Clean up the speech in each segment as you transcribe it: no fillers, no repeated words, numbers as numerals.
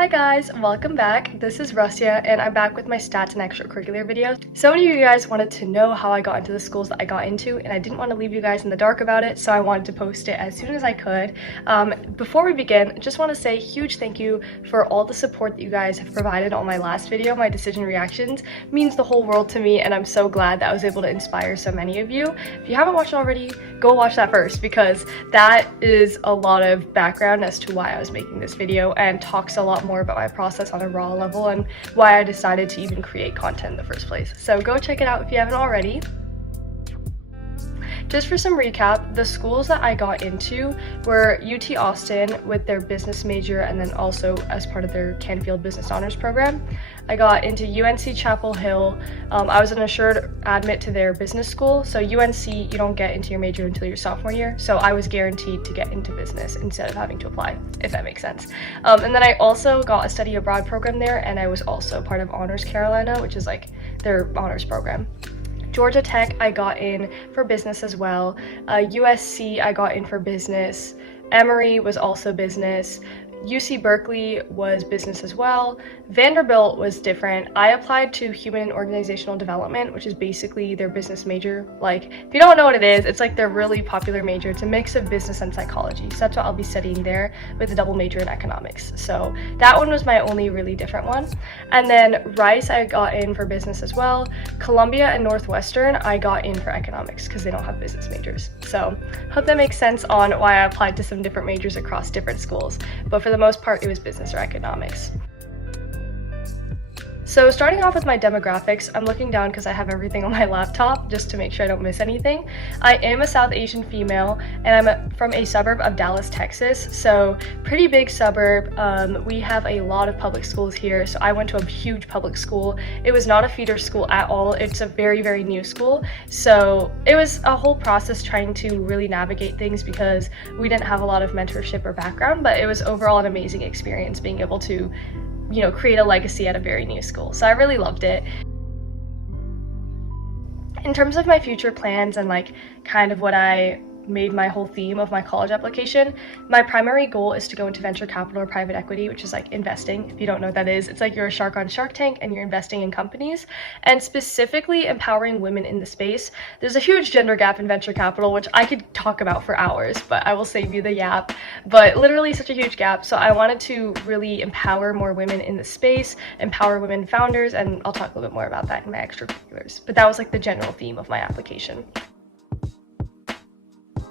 Hi guys, welcome back. This is Russia and I'm back with my stats and extracurricular videos. So many of you guys wanted to know how I got into the schools that I got into, and I didn't want to leave you guys in the dark about it, so I wanted to post it as soon as I could. Before we begin, I just want to say a huge thank you for all the support that you guys have provided on my last video. My decision reactions means the whole world to me, and I'm so glad that I was able to inspire so many of you. If you haven't watched it already, go watch that first, because that is a lot of background as to why I was making this video and talks a lot more about my process on a raw level and why I decided to even create content in the first place. So go check it out if you haven't already. Just for some recap, the schools that I got into were UT Austin with their business major, and then also as part of their Canfield Business Honors program. I got into UNC Chapel Hill. I was an assured admit to their business school. So UNC, you don't get into your major until your sophomore year. So I was guaranteed to get into business instead of having to apply, if that makes sense. And then I also got a study abroad program there, and I was also part of Honors Carolina, which is like their honors program. Georgia Tech, I got in for business as well. USC, I got in for business. Emory was also business. UC Berkeley was business as well. Vanderbilt was different. I applied to Human and Organizational Development, which is basically their business major. Like, if you don't know what it is, it's like their really popular major. It's a mix of business and psychology. So that's what I'll be studying there with a double major in economics. So that one was my only really different one. And then Rice, I got in for business as well. Columbia and Northwestern, I got in for economics because they don't have business majors. So hope that makes sense on why I applied to some different majors across different schools. But for the most part, it was business or economics. So starting off with my demographics, I'm looking down because I have everything on my laptop just to make sure I don't miss anything. I am a South Asian female, and I'm from a suburb of Dallas, Texas, so pretty big suburb. We have a lot of public schools here, so I went to a huge public school. It was not a feeder school at all. It's a very, very new school, so it was a whole process trying to really navigate things because we didn't have a lot of mentorship or background, but it was overall an amazing experience being able to create a legacy at a very new school. So I really loved it. In terms of my future plans and like kind of what I made my whole theme of my college application, my primary goal is to go into venture capital or private equity, which is like investing. If you don't know what that is, it's like you're a shark on Shark Tank and you're investing in companies, and specifically empowering women in the space. There's a huge gender gap in venture capital, which I could talk about for hours, but I will save you the yap. But literally such a huge gap. So I wanted to really empower more women in the space, empower women founders, and I'll talk a little bit more about that in my extracurriculars. But that was like the general theme of my application.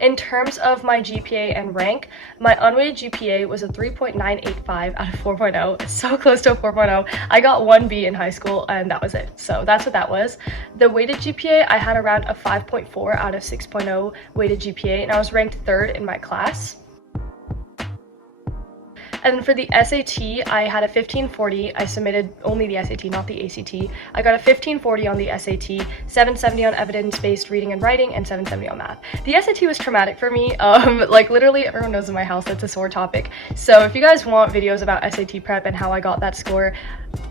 In terms of my GPA and rank, my unweighted GPA was a 3.985 out of 4.0, so close to a 4.0. I got 1 B in high school and that was it, so that's what that was. The weighted GPA, I had around a 5.4 out of 6.0 weighted GPA, and I was ranked 3rd in my class. And for the SAT, I had a 1540. I submitted only the SAT, not the ACT. I got a 1540 on the SAT, 770 on evidence-based reading and writing, and 770 on math. The SAT was traumatic for me. Like literally everyone knows in my house that's a sore topic. So if you guys want videos about SAT prep and how I got that score,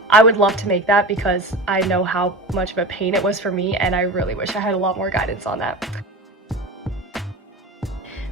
I would love to make that because I know how much of a pain it was for me, and I really wish I had a lot more guidance on that.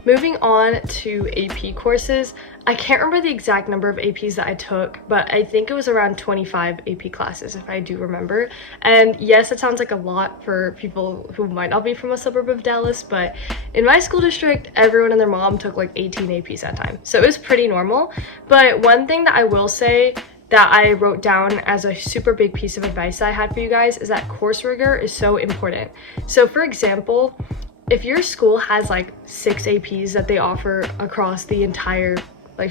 Moving on to AP courses, I can't remember the exact number of APs that I took, but I think it was around 25 AP classes if I do remember. And yes, it sounds like a lot for people who might not be from a suburb of Dallas, but in my school district, everyone and their mom took like 18 APs at a time. So it was pretty normal. But one thing that I will say that I wrote down as a super big piece of advice I had for you guys is that course rigor is so important. So for example, if your school has like 6 APs that they offer across the entire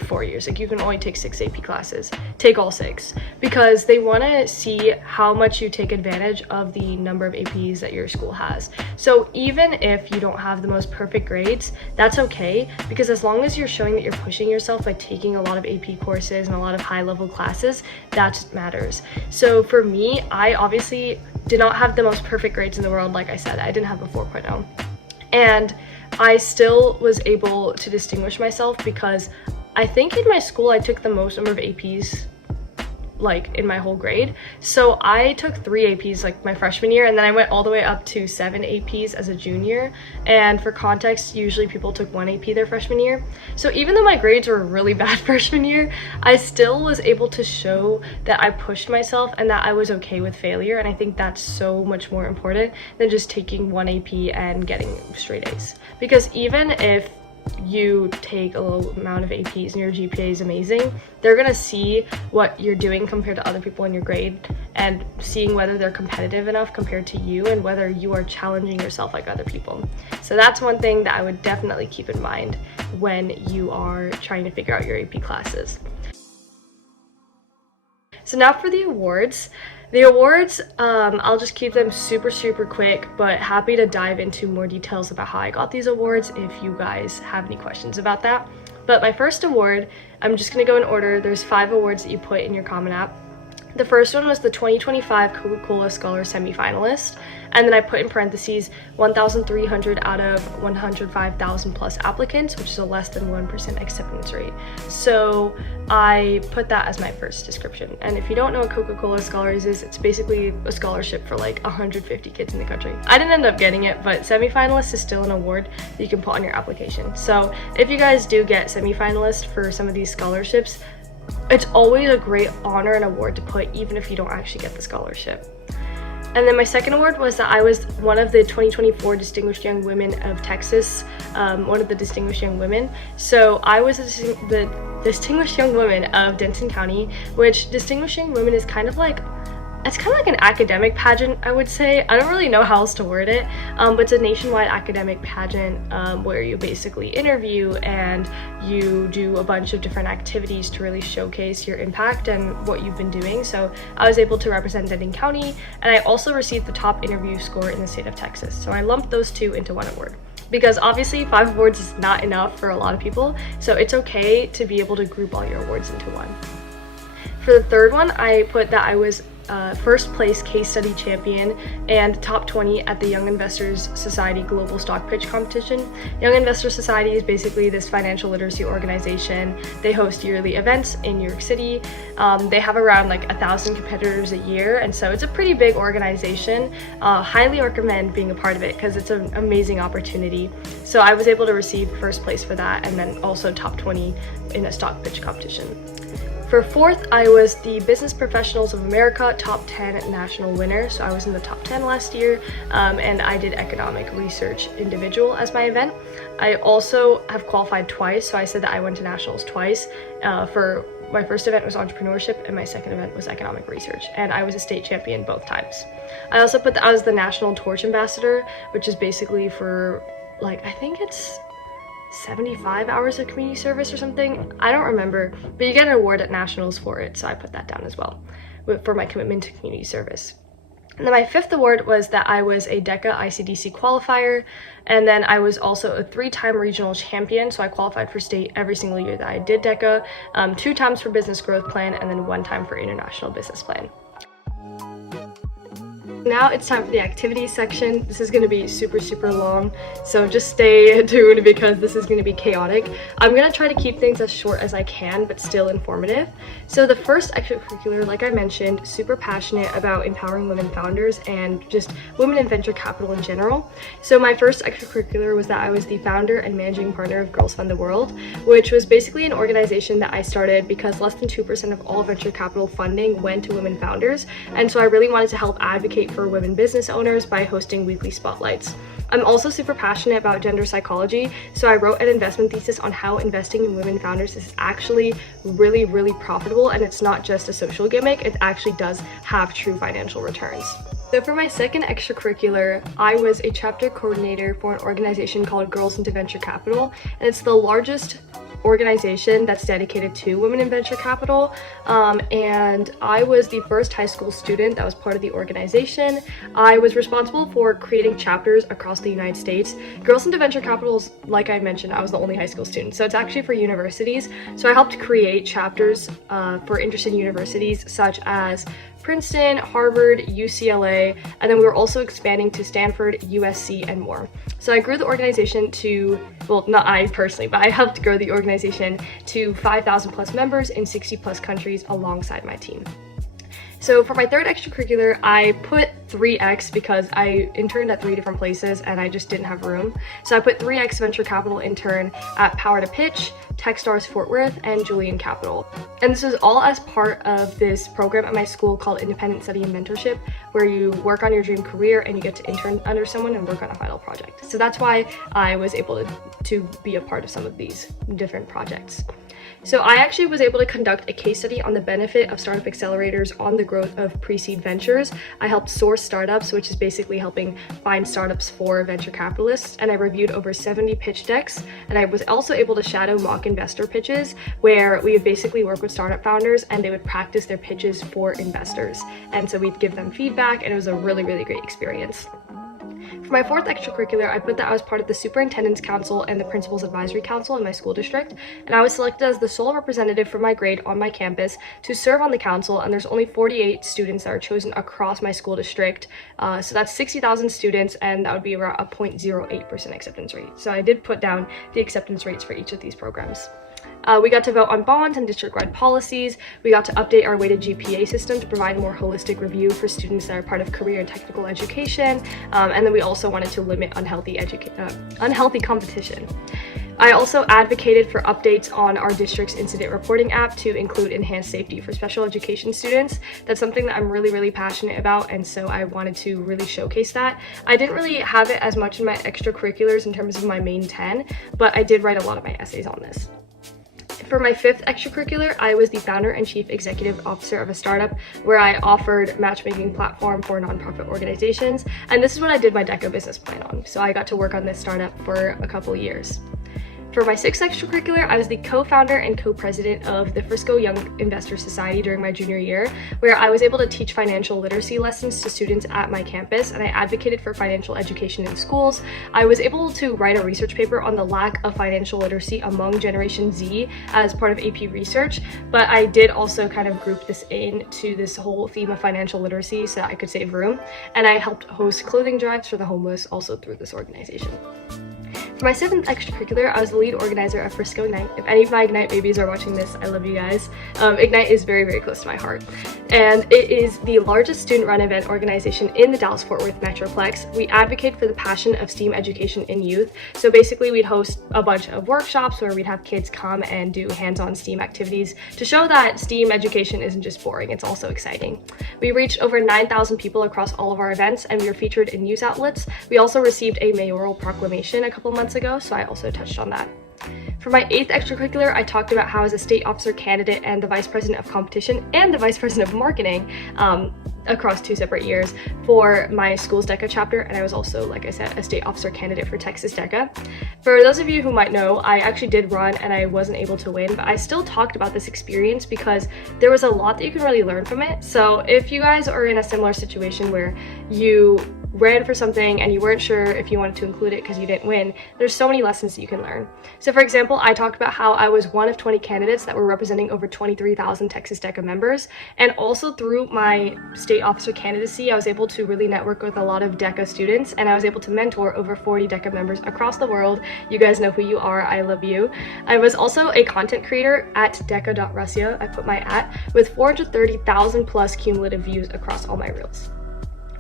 4 years, like you can only take 6 AP classes, take all 6, because they want to see how much you take advantage of the number of APs that your school has. So even if you don't have the most perfect grades, that's okay, because as long as you're showing that you're pushing yourself by taking a lot of AP courses and a lot of high level classes, that matters. So for me, I obviously did not have the most perfect grades in the world. Like I said, I didn't have a 4.0. And I still was able to distinguish myself because I think in my school I took the most number of APs like in my whole grade. So I took 3 APs like my freshman year, and then I went all the way up to 7 APs as a junior. And for context, usually people took 1 AP their freshman year. So even though my grades were really bad freshman year, I still was able to show that I pushed myself and that I was okay with failure. And I think that's so much more important than just taking 1 AP and getting straight A's. Because even if you take a little amount of APs and your GPA is amazing, they're gonna see what you're doing compared to other people in your grade and seeing whether they're competitive enough compared to you and whether you are challenging yourself like other people. So that's one thing that I would definitely keep in mind when you are trying to figure out your AP classes. So now for the awards. The awards, I'll just keep them super quick, but happy to dive into more details about how I got these awards if you guys have any questions about that. But my first award, I'm just gonna go in order. There's 5 awards that you put in your Common App. The first one was the 2025 Coca-Cola Scholar semi-finalist, and then I put in parentheses 1,300 out of 105,000 plus applicants, which is a less than 1% acceptance rate. So I put that as my first description. And if you don't know what Coca-Cola Scholars is, it's basically a scholarship for like 150 kids in the country. I didn't end up getting it, but semi-finalist is still an award that you can put on your application. So if you guys do get semi-finalist for some of these scholarships, it's always a great honor and award to put even if you don't actually get the scholarship. And then my second award was that I was one of the 2024 Distinguished Young Women of Texas, one of the Distinguished Young Women. So I was the Distinguished Young Woman of Denton County, which Distinguished Young Women is kind of like, it's kind of like an academic pageant, I would say. I don't really know how else to word it, but it's a nationwide academic pageant where you basically interview and you do a bunch of different activities to really showcase your impact and what you've been doing. So I was able to represent Denton County, and I also received the top interview score in the state of Texas. So I lumped those 2 into 1 award. Because obviously 5 awards is not enough for a lot of people, so it's okay to be able to group all your awards into 1. For the third one, I put that I was first place case study champion and top 20 at the Young Investors Society Global Stock Pitch Competition. Young Investors Society is basically this financial literacy organization. They host yearly events in New York City. They have around like 1,000 competitors a year, and so it's a pretty big organization. Highly recommend being a part of it because it's an amazing opportunity. So I was able to receive first place for that, and then also top 20 in a stock pitch competition. For fourth, I was the Business Professionals of America Top 10 National Winner. So I was in the top 10 last year, and I did Economic Research Individual as my event. I also have qualified twice, so I said that I went to nationals twice. For my first event was entrepreneurship, and my second event was economic research, and I was a state champion both times. I also put that I was the National Torch Ambassador, which is basically for, like, I think it's 75 hours of community service or something. I don't remember, but you get an award at nationals for it, so I put that down as well for my commitment to community service. And then my fifth award was that I was a DECA ICDC qualifier, and then I was also a 3-time regional champion, so I qualified for state every single year that I did DECA, 2 times for business growth plan, and then 1 time for international business plan. Now it's time for the activities section. This is going to be super long, so just stay tuned because this is going to be chaotic. I'm going to try to keep things as short as I can, but still informative. So the first extracurricular, like I mentioned, super passionate about empowering women founders and just women in venture capital in general. So my first extracurricular was that I was the founder and managing partner of Girls Fund the World, which was basically an organization that I started because less than 2% of all venture capital funding went to women founders, and so I really wanted to help advocate for women business owners by hosting weekly spotlights. I'm also super passionate about gender psychology, so I wrote an investment thesis on how investing in women founders is actually really profitable, and it's not just a social gimmick, it actually does have true financial returns. So for my second extracurricular, I was a chapter coordinator for an organization called Girls into Venture Capital, and it's the largest organization that's dedicated to women in venture capital, and I was the first high school student that was part of the organization. I was responsible for creating chapters across the United States. Girls into Venture Capital is, like I mentioned, I was the only high school student, so it's actually for universities. So I helped create chapters for interested universities such as Princeton, Harvard, UCLA, and then we were also expanding to Stanford, USC, and more. So I grew the organization to, well, not I personally, but I helped grow the organization to 5,000 plus members in 60 plus countries alongside my team. So for my third extracurricular, I put 3X because I interned at 3 different places and I just didn't have room. So I put 3X venture capital intern at Power to Pitch, Techstars Fort Worth, and Julian Capital. And this is all as part of this program at my school called Independent Study and Mentorship, where you work on your dream career and you get to intern under someone and work on a final project. So that's why I was able to be a part of some of these different projects. So I actually was able to conduct a case study on the benefit of startup accelerators on the growth of pre-seed ventures. I helped source startups, which is basically helping find startups for venture capitalists, and I reviewed over 70 pitch decks, and I was also able to shadow mock investor pitches where we would basically work with startup founders and they would practice their pitches for investors. And so we'd give them feedback, and it was a really, really great experience. For my fourth extracurricular, I put that I was part of the Superintendent's Council and the Principal's Advisory Council in my school district, and I was selected as the sole representative for my grade on my campus to serve on the council, and there's only 48 students that are chosen across my school district, so that's 60,000 students, and that would be around a 0.08% acceptance rate. So I did put down the acceptance rates for each of these programs. We got to vote on bonds and district-wide policies. We got to update our weighted GPA system to provide a more holistic review for students that are part of career and technical education. And then we also wanted to limit unhealthy competition. I also advocated for updates on our district's incident reporting app to include enhanced safety for special education students. That's something that I'm really, really passionate about, and so I wanted to really showcase that. I didn't really have it as much in my extracurriculars in terms of my main 10, but I did write a lot of my essays on this. For my fifth extracurricular, I was the founder and chief executive officer of a startup where I offered matchmaking platform for nonprofit organizations, and this is what I did my DECA business plan on. So I got to work on this startup for a couple years. For my sixth extracurricular, I was the co-founder and co-president of the Frisco Young Investor Society during my junior year, where I was able to teach financial literacy lessons to students at my campus, and I advocated for financial education in schools. I was able to write a research paper on the lack of financial literacy among Generation Z as part of AP research, but I did also kind of group this into this whole theme of financial literacy so that I could save room, and I helped host clothing drives for the homeless also through this organization. For my seventh extracurricular, I was the lead organizer of Frisco Ignite. If any of my Ignite babies are watching this, I love you guys. Ignite is very, very close to my heart. And it is the largest student-run event organization in the Dallas-Fort Worth Metroplex. We advocate for the passion of STEAM education in youth. So basically, we'd host a bunch of workshops where we'd have kids come and do hands-on STEAM activities to show that STEAM education isn't just boring, it's also exciting. We reached over 9,000 people across all of our events, and we were featured in news outlets. We also received a mayoral proclamation a couple months ago, so I also touched on that. For my eighth extracurricular, I talked about how as a state officer candidate and the vice president of competition and the vice president of marketing across 2 separate years for my school's DECA chapter, and I was also, like I said, a state officer candidate for Texas DECA. For those of you who might know, I actually did run and I wasn't able to win, but I still talked about this experience because there was a lot that you can really learn from it. So if you guys are in a similar situation where you ran for something and you weren't sure if you wanted to include it because you didn't win, there's so many lessons that you can learn. So for example, I talked about how I was one of 20 candidates that were representing over 23,000 Texas DECA members, and also through my state officer candidacy, I was able to really network with a lot of DECA students, and I was able to mentor over 40 DECA members across the world. You guys know who you are, I love you. I was also a content creator at deca.russia, I put my @ with 430,000 plus cumulative views across all my reels.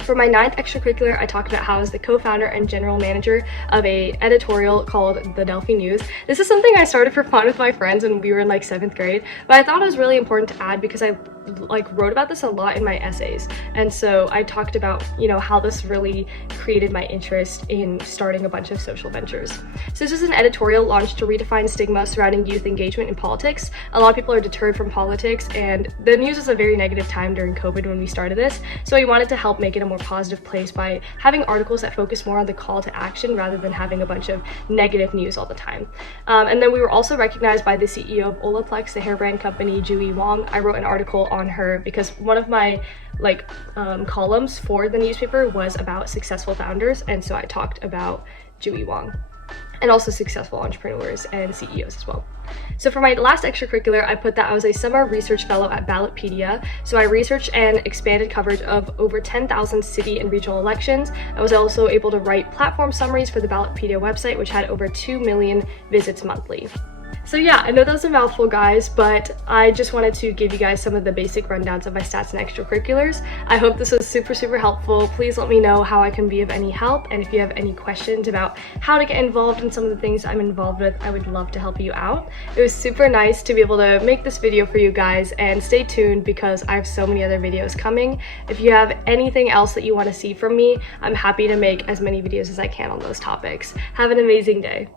For my ninth extracurricular, I talked about how I was the co-founder and general manager of a editorial called The Delphi News. This is something I started for fun with my friends when we were in like 7th grade, but I thought it was really important to add because I wrote about this a lot in my essays, and so I talked about, you know, how this really created my interest in starting a bunch of social ventures. So this is an editorial launched to redefine stigma surrounding youth engagement in politics. A lot of people are deterred from politics, and the news was a very negative time during COVID when we started this, so we wanted to help make it a more positive place by having articles that focus more on the call to action rather than having a bunch of negative news all the time. And then we were also recognized by the CEO of Olaplex, the hair brand company, Jui Wong. I wrote an article on her because one of my columns for the newspaper was about successful founders, and so I talked about Jui Wong and also successful entrepreneurs and CEOs as well. So for my last extracurricular, I put that I was a summer research fellow at Ballotpedia. So I researched and expanded coverage of over 10,000 city and regional elections. I was also able to write platform summaries for the Ballotpedia website, which had over 2 million visits monthly. So yeah, I know that was a mouthful, guys, but I just wanted to give you guys some of the basic rundowns of my stats and extracurriculars. I hope this was super helpful. Please let me know how I can be of any help, and if you have any questions about how to get involved in some of the things I'm involved with, I would love to help you out. It was super nice to be able to make this video for you guys, and stay tuned because I have so many other videos coming. If you have anything else that you want to see from me, I'm happy to make as many videos as I can on those topics. Have an amazing day.